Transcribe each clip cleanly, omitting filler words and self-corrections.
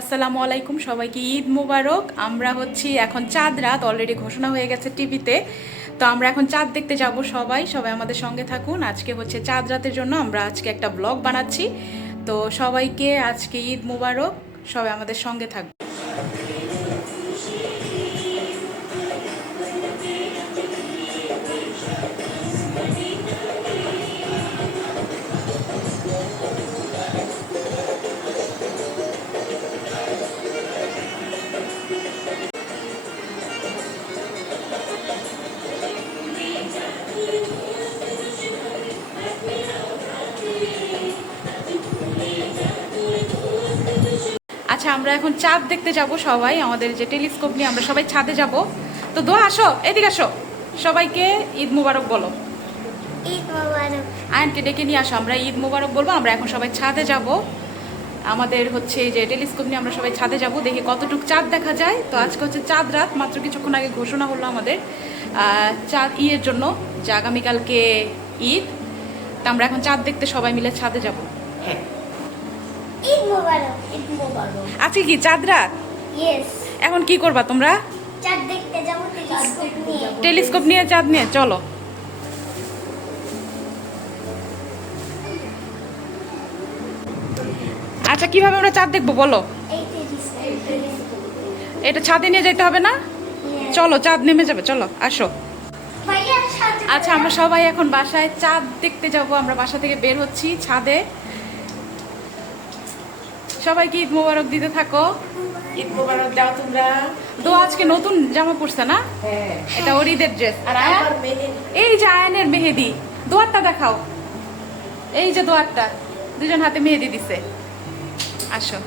আসসালামু আলাইকুম, সবাইকে ঈদ মোবারক। আমরা হচ্ছি এখন চাঁদ রাত, অলরেডি ঘোষণা হয়ে গেছে টিভিতে। তো আমরা এখন চাঁদ দেখতে যাব, সবাই সবাই আমাদের সঙ্গে থাকুন। আজকে হচ্ছে চাঁদ রাতের জন্য আমরা আজকে একটা ব্লগ বানাচ্ছি। তো সবাইকে আজকে ঈদ মোবারক, সবাই আমাদের সঙ্গে থাকবে। আচ্ছা, আমরা এখন চাঁদ দেখতে যাব সবাই, আমাদের যে টেলিস্কোপ নিয়ে আমরা সবাই ছাদে যাব। তো দোয়া, আসো, এদিকে আসো, সবাইকে ঈদ মোবারক বলো। ঈদ মোবারক। আয়নকে ডেকে নিয়ে আসো, আমরা ঈদ মোবারক বলবো। আমরা এখন সবাই ছাদে যাব, আমাদের হচ্ছে যে টেলিস্কোপ নিয়ে আমরা সবাই ছাদে যাব, দেখি কতটুকু চাঁদ দেখা যায়। তো আজকে হচ্ছে চাঁদ রাত, মাত্র কিছুক্ষণ আগে ঘোষণা হলো আমাদের চাঁদ ইয়ের জন্য যে আগামীকালকে ঈদ। তো আমরা এখন চাঁদ দেখতে সবাই মিলে ছাদে যাব। হ্যাঁ, ঈদ মোবারক। ঈদ মোবারক। আজকে কি চাঁদ রাত? ইয়েস। এখন কি করবা তোমরা? চাঁদ দেখতে যাব, টেলিস্কোপ নিয়ে। টেলিস্কোপ নিয়ে চাঁদ নিয়ে চলো। আচ্ছা, কিভাবে আমরা চাঁদ দেখবো বলো? এই টেলিস্কোপ। এটা ছাদে নিয়ে যেতে হবে না? চলো, চাঁদ নেমে যাবে, চলো আসো। ভাইয়া সাথে। আচ্ছা, আমরা সবাই এখন বাসায় চাঁদ দেখতে যাব। আমরা বাসা থেকে বের হচ্ছি ছাদে। সবাইকে ঈদ মোবারক দিতে থাকো। ঈদ মোবারক দাও তোমরা। তো আজকে নতুন জামা পরছে না? এটা ওর ঈদের ড্রেস। আর আয়ান, এই যে আয়ানের মেহেদি। দোয়ারটা দেখাও, এই যে দোয়ারটা, দুজন হাতে মেহেদি দিছে। আসো।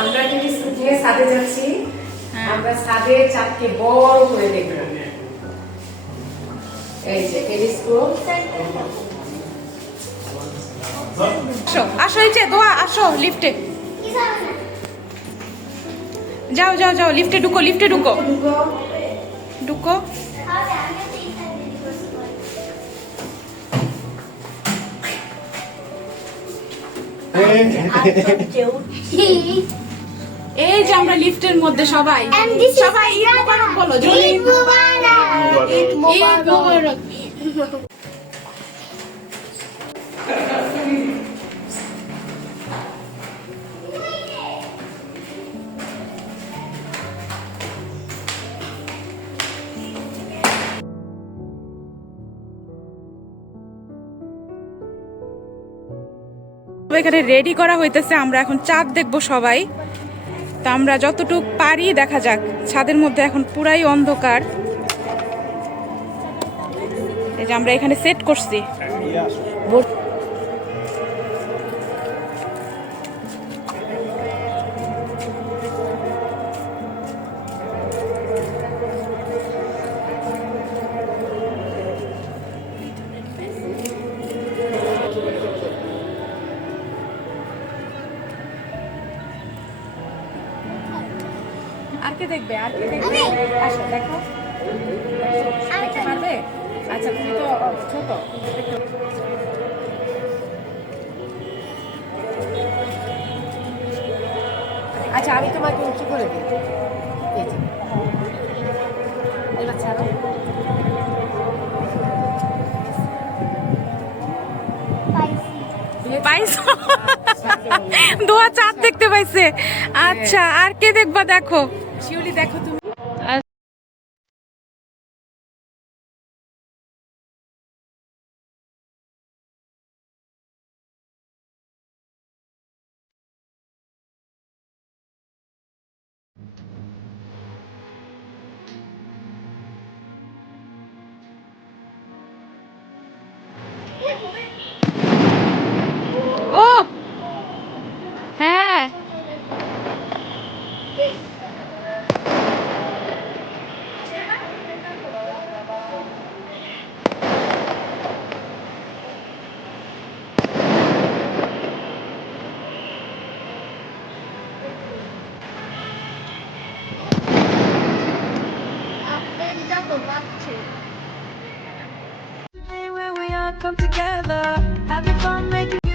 আমরা টেলিস্কোপ নিয়ে ছাদে যাচ্ছি। হ্যাঁ। আমরা ছাদে চাঁদকে বড় করে দেখব। এই যে টেলিস্কোপ। আসো আসো, এই যে দোয়া, আসো লিফটে। যাও যাও যাও, লিফটে ঢুকো, লিফটে ঢুকো, ঢুকো। এই যে আমরা লিফটের মধ্যে সবাই সবাই ঈদ মোবারক বলো। ঈদ মোবারক। ঈদ মোবারক। এখানে রেডি করা হইতেছে, আমরা এখন চাঁদ দেখবো সবাই। তা আমরা যতটুক পারি দেখা যাক। ছাদের মধ্যে এখন পুরাই অন্ধকার। এই যে আমরা এখানে সেট করছি। আর কে দেখবে? আর কে দেখবে? আসো দেখো, দেখতে পারবে? আচ্ছা, তুমি তো ছোট। আচ্ছা, আমি তোমাকে উঁচু করে দিই। এই যে এবার ছাড়ো। পাইছো? দোয়া চাঁদ দেখতে পাইছে। আচ্ছা, আর কে দেখবা? দেখো শিউলি, দেখো তুমি। ও হ্যাঁ, Where we all come together, having fun, making